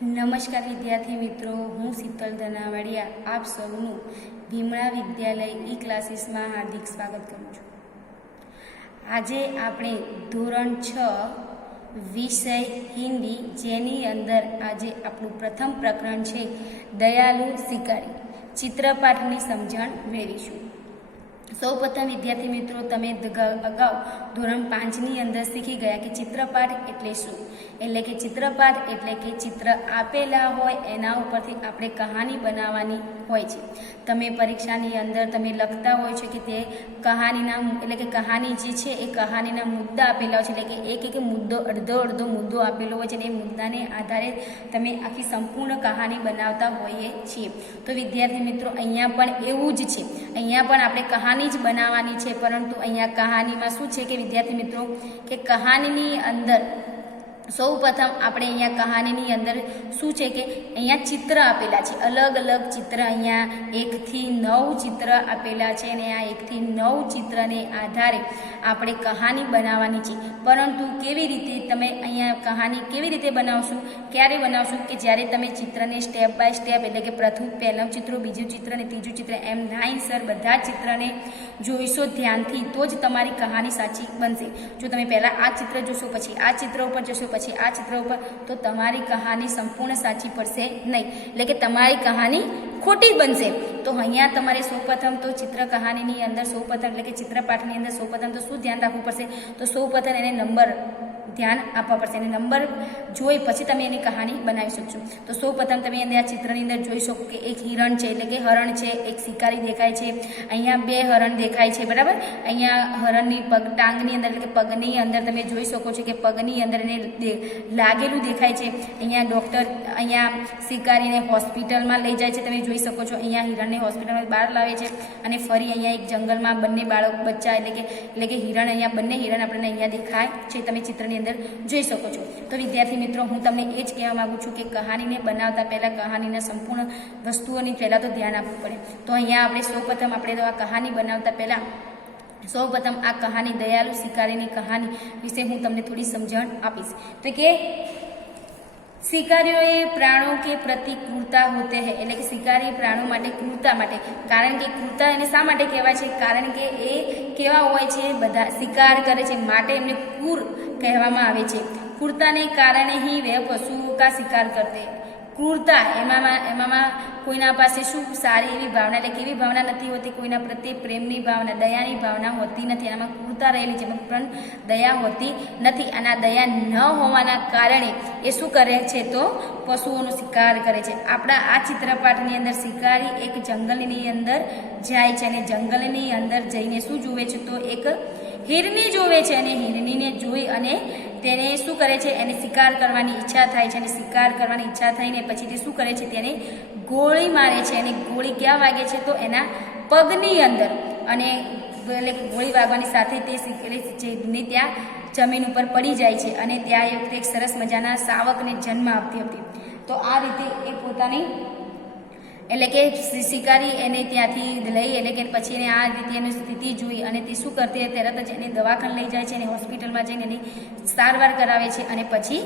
નમસ્કાર વિદ્યાર્થી મિત્રો, હું શીતલ ધનાવાડિયા આપ સૌનું ભીમડા વિદ્યાલય ઈ ક્લાસીસમાં હાર્દિક સ્વાગત કરું છું। આજે આપણે ધોરણ 6 વિષય હિન્દી, જેની અંદર આજે આપણું પ્રથમ પ્રકરણ છે દયાલુ શિકારી, ચિત્રપાઠની સમજણ મેળવીશું। સૌપ્રથમ વિદ્યાર્થી મિત્રો, તમે અગાઉ ધોરણ 5ની અંદર શીખી ગયા કે ચિત્રપાઠ એટલે શું। એટલે કે ચિત્રપાઠ એટલે કે ચિત્ર આપેલા હોય એના ઉપરથી આપણે કહાની બનાવવાની હોય છે। તમે પરીક્ષાની અંદર તમે લખતા હોય છે કે તે કહાનીના એટલે કે કહાની જે છે એ કહાનીના મુદ્દા આપેલા હોય છે, એટલે કે એક મુદ્દો અડધો મુદ્દો આપેલો હોય છે અને એ મુદ્દાને આધારે તમે આખી સંપૂર્ણ કહાની બનાવતા હોઈએ છીએ। તો વિદ્યાર્થી મિત્રો, અહીંયા પણ એવું જ છે, અહીંયા પણ આપણે કહાની જ બનાવવાની છે, પરંતુ અહીંયા કહાનીમાં શું છે કે વિદ્યાર્થી મિત્રો કે કહાનીની અંદર સૌ પ્રથમ આપણે અહીંયા કહાનીની અંદર શું છે કે અહીંયા ચિત્ર આપેલા છે, અલગ અલગ ચિત્ર, અહીંયા 1 થી 9 ચિત્ર આપેલા છે અને આ 1 થી 9 ચિત્રને આધારે આપણે કહાની બનાવવાની છે। પરંતુ કેવી રીતે તમે અહીંયા કહાની કેવી રીતે બનાવશું, ક્યારે બનાવશું કે જ્યારે તમે ચિત્રને સ્ટેપ બાય સ્ટેપ એટલે કે પહેલું ચિત્ર, બીજું ચિત્ર અને ત્રીજું ચિત્ર એમ લાઈનસર બધા ચિત્રને જોઈશો ધ્યાનથી, તો જ તમારી કહાની સાચી બનશે। જો તમે પહેલાં આ ચિત્ર જોશો, પછી આ ચિત્ર ઉપર જશો, પછી આ ચિત્ર ઉપર, તો તમારી કહાની સંપૂર્ણ સાચી પડશે નહીં, એટલે કે તમારી કહાની ખોટી બનશે। તો અહીંયા તમારે સૌપ્રથમ તો ચિત્ર કહાનીની અંદર સૌપ્રથમ એટલે કે ચિત્રપાઠની અંદર સૌપ્રથમ તો શું ધ્યાન રાખવું પડશે, તો સૌપ્રથમ એને નંબર ધ્યાન આપવા પડશે અને નંબર જોઈ પછી તમે એની કહાની બનાવી શકશો। તો સૌપ્રથમ તમે અંદર આ ચિત્રની અંદર જોઈ શકો કે એક હિરણ છે એટલે કે હરણ છે, એક શિકારી દેખાય છે, અહીંયા 2 હરણ દેખાય છે, બરાબર। અહીંયા હરણની ટાંગની અંદર એટલે કે પગની અંદર તમે જોઈ શકો છો કે પગની અંદર એને લાગેલું દેખાય છે। અહીંયા ડૉક્ટર અહીંયા શિકારીને હોસ્પિટલમાં લઈ જાય છે, તમે જોઈ શકો છો। અહીંયા હિરણને હોસ્પિટલમાં બહાર લાવે છે અને ફરી અહીંયા એક જંગલમાં બંને બચ્ચા એટલે કે હિરણ, અહીંયા બંને હિરણ આપણને અહીંયા દેખાય છે, તમે ચિત્રની અંદર જોઈ શકો છો। તો વિદ્યાર્થી મિત્રો, હું તમને એ જ કહેવા માંગુ છું કે કહાનીને બનાવતા પહેલાં કહાનીના સંપૂર્ણ વસ્તુઓની પહેલાં તો ધ્યાન આપવું પડે। તો અહીંયા આપણે સૌપ્રથમ આપણે તો આ કહાની બનાવતા પહેલાં સૌપ્રથમ આ કહાની દયાલુ શિકારીની કહાની વિશે હું તમને થોડી સમજણ આપીશ। તો કે शिकारियों प्राणों के प्रति क्रूरता होते हैं, એટલે કે શિકારી પ્રાણો માટે ક્રૂરતા માટે, કારણ કે ક્રૂરતા એને શા માટે કહેવાય છે, કારણ કે એ કેવા હોય છે, બધા શિકાર કરે છે માટે એમને ક્રૂર કહેવામાં આવે છે। ક્રૂરતાને કારણે ही वे पशुओं का शिकार करते। ક્રૂરતા એમાં કોઈના પાસે શું સારી એવી ભાવના એટલે કેવી ભાવના નથી હોતી, કોઈના પ્રત્યે પ્રેમની ભાવના, દયાની ભાવના હોતી નથી, એનામાં ક્રૂરતા રહેલી છે પણ દયા હોતી નથી। અને આ દયા ન હોવાના કારણે એ શું કરે છે તો પશુઓનો શિકાર કરે છે। આપણા આ ચિત્રપાઠની અંદર શિકારી એક જંગલની અંદર જાય છે અને જંગલની અંદર જઈને શું જુએ છે તો એક હિરણી જોવે છે અને હિરણીને જોઈ અને તેને શું કરે છે, એને શિકાર કરવાની ઈચ્છા થાય છે અને શિકાર કરવાની ઈચ્છા થઈને પછી તે શું કરે છે, તેને ગોળી મારે છે અને ગોળી ક્યાં વાગે છે તો એના પગની અંદર, અને એટલે કે ગોળી વાગવાની સાથે તે હિરણી ત્યાં જમીન ઉપર પડી જાય છે અને ત્યાં એક સરસ મજાના શાવકને જન્મ આપતી હતી। તો આ રીતે એ પોતાની એટલે કે શિકારી એને ત્યાંથી લઈ એટલે કે પછી એને આ રીતે એની સ્થિતિ જોઈ અને તે શું કરતી તરત જ એને દવાખાને લઈ જાય છે અને હોસ્પિટલમાં જઈને એની સારવાર કરાવે છે અને પછી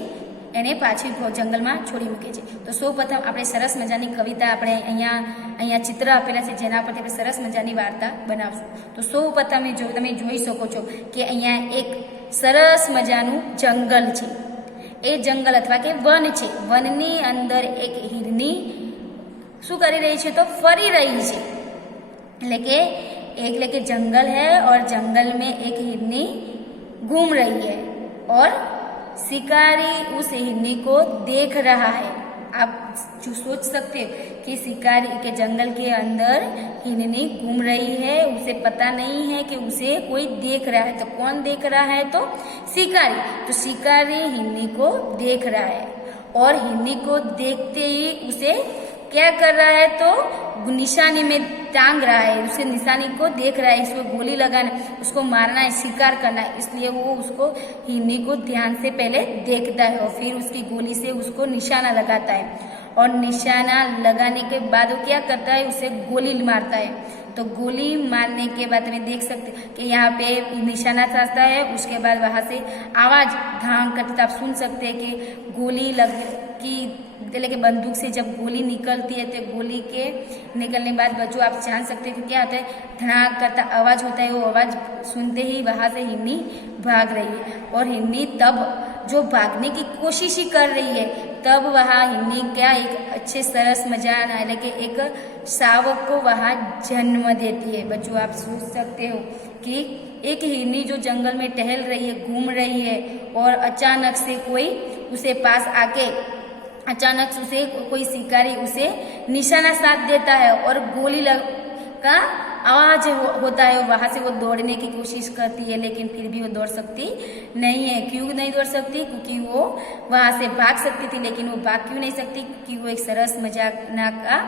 એને પાછી જંગલમાં છોડી મૂકે છે। તો સૌપ્રથમ આપણે સરસ મજાની કવિતા આપણે અહીંયા ચિત્ર આપેલા છે જેના પરથી આપણે સરસ મજાની વાર્તા બનાવશું। તો સૌપ્રથમ તમે જોઈ શકો છો કે અહીંયા એક સરસ મજાનું જંગલ છે, એ જંગલ અથવા કે વન છે, વનની અંદર એક હિરણી શું કરી રહી છે તો ફરી રહી છે, એટલે કે जंगल है और जंगल में एक हिरनी घूम रही है और शिकारी उस हिरनी को देख रहा है। आप जो सोच सकते हो कि शिकारी के जंगल के अंदर हिरनी घूम रही है, उसे पता नहीं है कि उसे कोई देख रहा है। तो कौन देख रहा है तो शिकारी। तो शिकारी हिरनी को देख रहा है और हिरनी को देखते ही उसे क्या कर रहा है तो निशानी में टांग रहा है, उसे निशानी को देख रहा है, इसको गोली लगाना, उसको मारना है, शिकार करना है, इसलिए वो उसको हिरनी को ध्यान से पहले देखता है और फिर उसकी गोली से उसको निशाना लगाता है। और निशाना लगाने के बाद वो क्या करता है, उसे गोली मारता है। तो गोली मारने के बाद में देख सकते कि यहाँ पे निशाना साधता है, उसके बाद वहां से आवाज धांग करता आप सुन सकते हैं कि गोली लग की लेके बंदूक से जब गोली निकलती है तो गोली के निकलने के बाद बच्चों आप जान सकते हैं कि क्या होता है, धड़ाक करता आवाज होता है। वो आवाज सुनते ही वहां से हिरनी भाग रही है और हिरनी तब जो भागने की कोशिश ही कर रही है, तब वहाँ हिरनी क्या एक अच्छे सरस मजान यानी कि एक शावक को वहाँ जन्म देती है। बच्चों आप सोच सकते हो कि एक हिरनी जो जंगल में टहल रही है, घूम रही है और अचानक से कोई उसे पास आके अचानक उसे कोई शिकारी उसे निशाना साध देता है और गोली का आवाज होता है। वहां से वो दौड़ने की कोशिश करती है, लेकिन फिर भी वो दौड़ सकती नहीं है। क्यों नहीं दौड़ सकती? क्योंकि वो वहां से भाग सकती थी, लेकिन वो भाग क्यों नहीं सकती? क्योंकि वो एक सरस मजाना का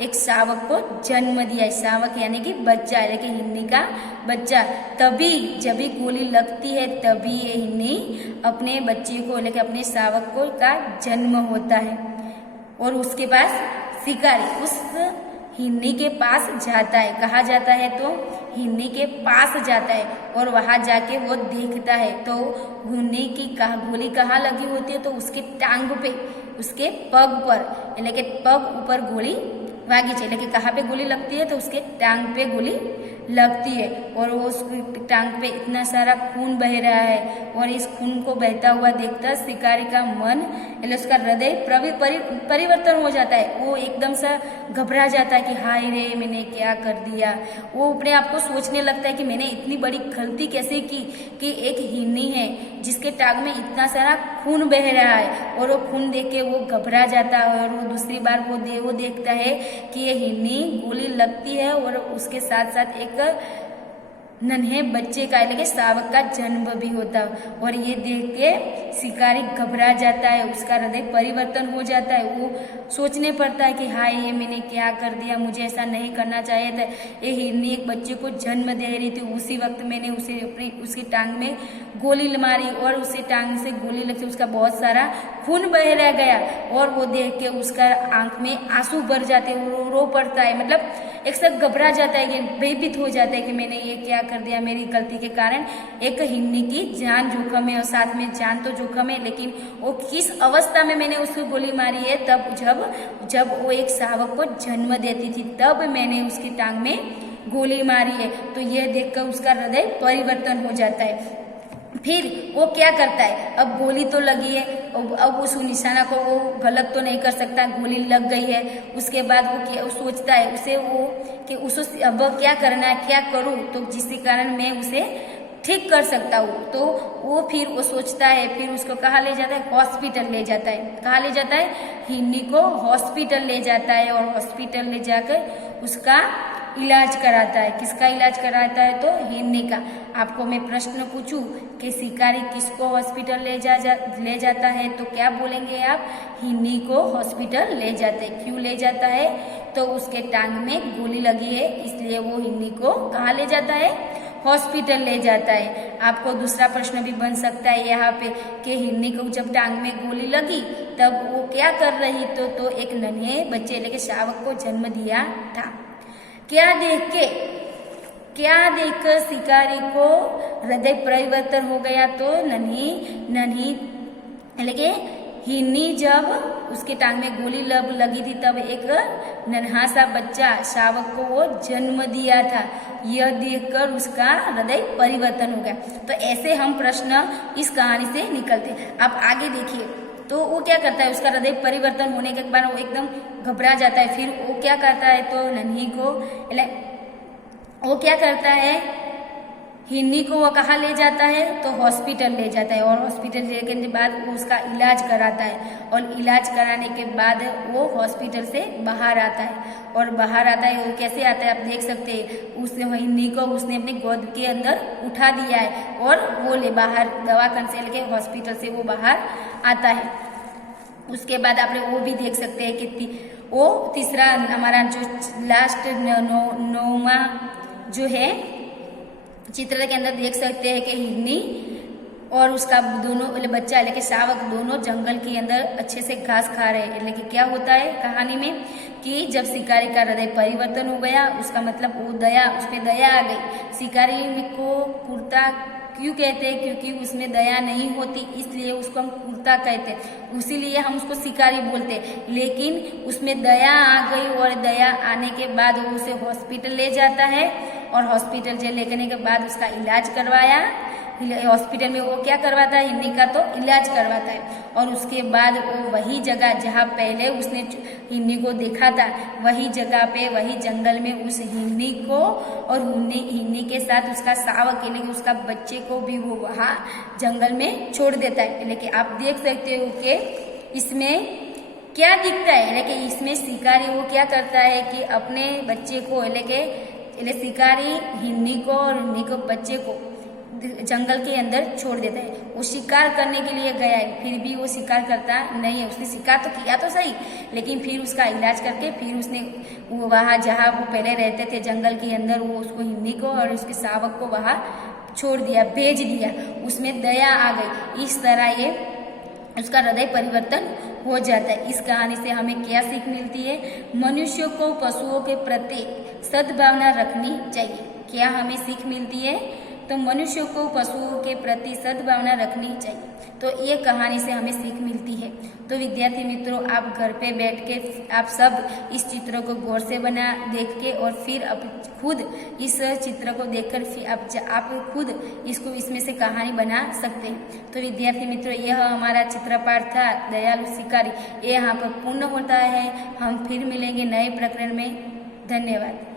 एक शावक को जन्म दिया है। शावक यानी कि बच्चा, लेकिन हिरनी का बच्चा। तभी जब भी गोली लगती है तभी ये हिरनी अपने बच्चे को लेकर अपने शावक को का जन्म होता है और उसके पास शिकारी उस हिरनी के पास जाता है। कहा जाता है तो हिरनी के पास जाता है और वहां जाके वो देखता है तो हिरनी की गोली कहाँ लगी होती है, तो उसके टांग पे, उसके पग पर, यानी कि पग ऊपर गोली भागी चाहिए, लेकिन कहाँ पे गोली लगती है, तो उसके टांग पे गोली लगती है और वो उसकी टांग पे इतना सारा खून बह रहा है और इस खून को बहता हुआ देखता शिकारी का मन यानी उसका हृदय परिवर्तन हो जाता है। वो एकदम सा घबरा जाता है कि हाय रे मैंने क्या कर दिया। वो अपने आप को सोचने लगता है कि मैंने इतनी बड़ी गलती कैसे की कि एक हिरनी है जिसके टांग में इतना सारा खून बह रहा है और वो खून देख के वो घबरा जाता है और वो दूसरी बार वो देखता है कि ये हिरनी गोली लगती है और उसके साथ साथ एक नन्हे बच्चे का यानी कि शावक का जन्म भी होता है और ये देख के शिकारी घबरा जाता है, उसका हृदय परिवर्तन हो जाता है। वो सोचने पड़ता है कि हाय ये मैंने क्या कर दिया, मुझे ऐसा नहीं करना चाहिए था। ये हिरनी एक बच्चे को जन्म दे रही थी, उसी वक्त मैंने उसे उसकी टांग में गोली मारी और उसे टांग से गोली लगती उसका बहुत सारा खून बह रह गया और वो देख के उसका आंख में आंसू भर जाते हैं, रो पड़ता है, मतलब एक साथ घबरा जाता है, भयभीत हो जाता है कि मैंने ये क्या कर दिया, मेरी गलती के कारण एक हिरनी की जान जोखम है और साथ में जान तो जोखम है, लेकिन वो किस अवस्था में मैंने उसको गोली मारी है, तब जब वो एक शावक को जन्म देती थी तब मैंने उसकी टांग में गोली मारी है। तो यह देखकर उसका हृदय परिवर्तन हो जाता है। फिर वो क्या करता है, अब गोली तो लगी है, अब उस निशाना को वो गलत तो नहीं कर सकता, गोली लग गई है। उसके बाद वो सोचता है उसे वो कि उसे अब क्या करना है, क्या करूं तो जिसके कारण मैं उसे ठीक कर सकता हूँ। तो वो फिर वो सोचता है, फिर उसको कहाँ ले जाता है, हॉस्पिटल ले जाता है। कहाँ ले जाता है, हिरनी को हॉस्पिटल ले जाता है और हॉस्पिटल ले जाकर उसका इलाज कराता है। किसका इलाज कराता है, तो हिरनी का। आपको मैं प्रश्न पूछूं कि शिकारी किसको हॉस्पिटल ले जाता है, तो क्या बोलेंगे आप, हिरनी को हॉस्पिटल ले जाते हैं। क्यों ले जाता है, तो उसके टांग में गोली लगी है, इसलिए वो हिरनी को कहाँ ले जाता है, हॉस्पिटल ले जाता है। आपको दूसरा प्रश्न भी बन सकता है यहाँ पे कि हिरनी को जब टांग में गोली लगी तब वो क्या कर रही, तो एक नन्हे बच्चे लेके शावक को जन्म दिया था। क्या देखकर शिकारी को हृदय परिवर्तन हो गया, तो नन्ही लेके हिरनी जब उसके टांग में गोली लगी थी तब एक नन्हा सा बच्चा शावक को वो जन्म दिया था। यह देखकर उसका हृदय परिवर्तन हो गया। तो ऐसे हम प्रश्न इस कहानी से निकलते। आप आगे देखिए, तो वो क्या करता है, उसका हृदय परिवर्तन होने के बाद वो एकदम घबरा जाता है। फिर वो क्या करता है, तो नन्ही को वो क्या करता है, हिरनी को वो कहाँ ले जाता है, तो हॉस्पिटल ले जाता है और हॉस्पिटल लेने के बाद वो उसका इलाज कराता है और इलाज कराने के बाद वो हॉस्पिटल से बाहर आता है। और बाहर आता है, वो कैसे आता है आप देख सकते हैं, उस हिरनी को उसने अपने गोद के अंदर उठा दिया है और वो बाहर दवाखाने से लेके हॉस्पिटल से वो बाहर आता है। उसके बाद आपने वो भी देख सकते हैं कि वो तीसरा हमारा जो लास्ट नौवां जो है चित्र के अंदर देख सकते हैं कि हिरनी और उसका दोनों बच्चा એટલે કે शावक दोनों जंगल के अंदर अच्छे से घास खा रहे हैं। એટલે कि क्या होता है कहानी में कि जब शिकारी का हृदय परिवर्तन हो गया, उसका मतलब वो दया, उस पर दया आ गई। शिकारी को कुर्ता क्यों कहते हैं? क्योंकि उसमें दया नहीं होती, इसलिए उसको हम कुर्ता कहते हैं, उसीलिए हम उसको शिकारी बोलते हैं। लेकिन उसमें दया आ गई और दया आने के बाद वो उसे हॉस्पिटल ले जाता है और हॉस्पिटल से लेने के बाद उसका इलाज करवाया। हॉस्पिटल में वो क्या करवाता है? हिरनी का तो इलाज करवाता है। और उसके बाद वो वही जगह जहाँ पहले उसने हिरनी को देखा था, वही जगह पे, वही जंगल में उस हिरनी को और हिरनी के साथ उसका शावक यानी कि उसका बच्चे को भी वो वहाँ जंगल में छोड़ देता है। यानी कि आप देख सकते हो कि इसमें क्या दिखता है। यानी कि इसमें शिकारी वो क्या करता है कि अपने बच्चे को शिकारी हिरनी को और हिरनी को बच्चे को जंगल के अंदर छोड़ देता है। वो शिकार करने के लिए गया है, फिर भी वो शिकार करता नहीं है। उसने शिकार तो किया तो सही, लेकिन फिर उसका इलाज करके फिर उसने वो वहाँ जहाँ वो पहले रहते थे जंगल के अंदर, वो उसको हिरनी को और उसके शावक को वहाँ छोड़ दिया, भेज दिया। उसमें दया आ गई। इस तरह ये उसका हृदय परिवर्तन हो जाता है। इस कहानी से हमें क्या सीख मिलती है? मनुष्यों को पशुओं के प्रति सद्भावना रखनी चाहिए। क्या हमें सीख मिलती है? तो मनुष्यों को पशुओं के प्रति सद्भावना रखनी चाहिए। तो ये कहानी से हमें सीख मिलती है। तो विद्यार्थी मित्रों, आप घर पे बैठ के आप सब इस चित्र को गौर से देख के और फिर अब खुद इस चित्र को देखकर फिर आप खुद इसमें से कहानी बना सकते हैं। तो विद्यार्थी मित्रों, यह हमारा चित्रपाठ था दयालु शिकारी। ये यहाँ पर पूर्ण होता है। हम फिर मिलेंगे नए प्रकरण में। धन्यवाद।